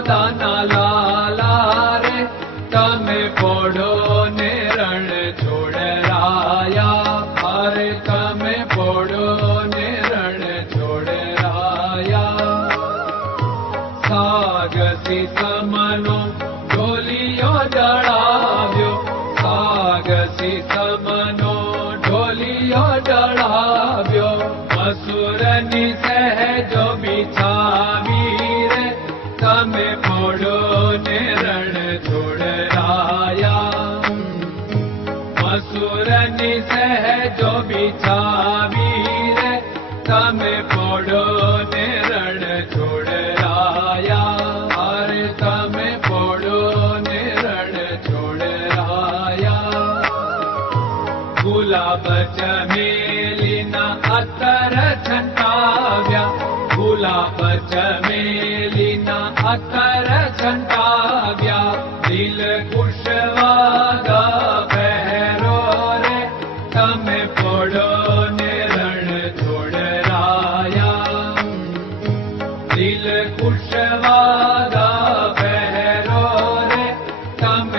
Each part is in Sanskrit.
દાના લાલા રે, તમે પોડો ને રણ છોડરાયા. અરે તમે પોડો ને રણ છોડરાયા. સાગસી સમનો ઢોલિયો દળ जो बिछा वीर तम पोड़ो ने रण छोड़ राया हर तम पोड़ो ने रण छोड़ राया गुलाब चमेलिना अतर छंटाव्या। गुलाब चमेलिना अतर छंटाव्या। दिल खुशवा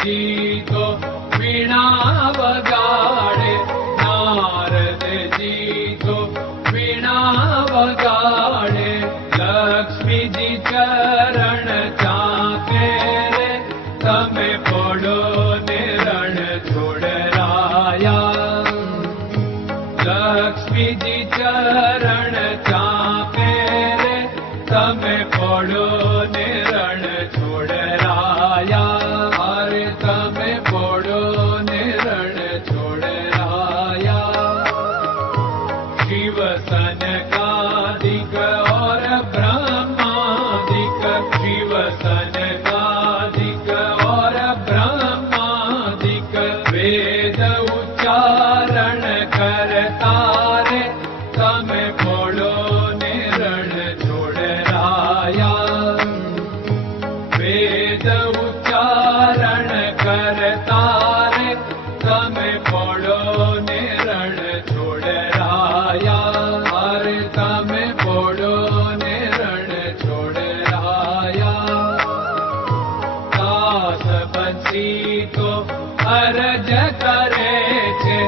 ti. तो अरज करे छे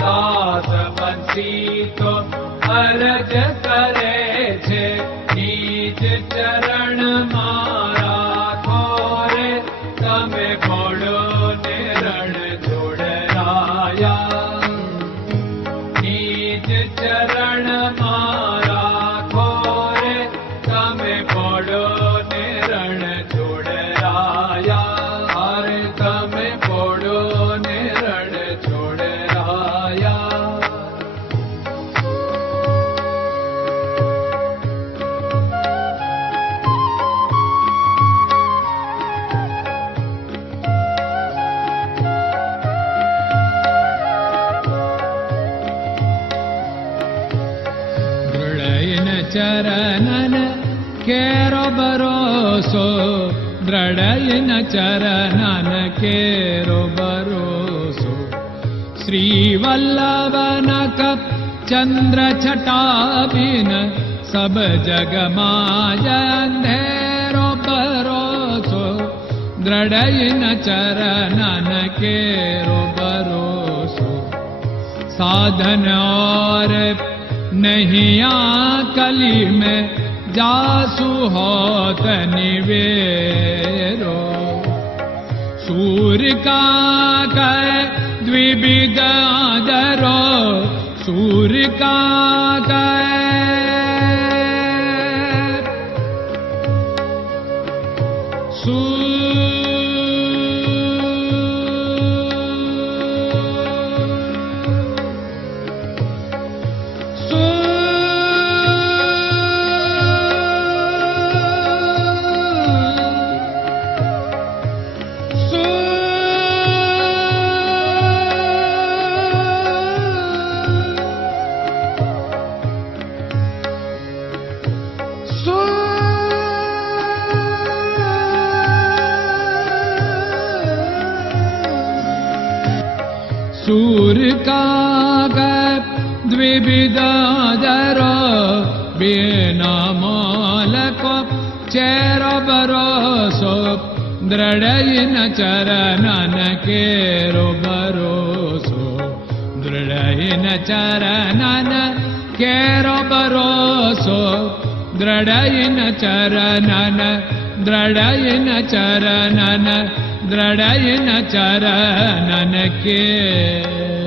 दास बंसी तो जीतो करे चरणन केरो भरोसो द्रडयन चरणन केरो भरोसो। श्रीवल्लभ चन्द्र छटाभिन सब जगमाजेरो भरोसो। चरणन केरो भरोसो। साधन और नहीं आ कलि मे जासु ह द्विविद आदरो दिविगागरो सूर्यका सूर्य का द्विविदादर बिना मालको चेर बरोसो दृढयिन चरणन केरो बरोसो दृढयिन चरणन केरो बरोसो दृढयिन चरणन दृढयिन चरणन दृढयिन चरणन के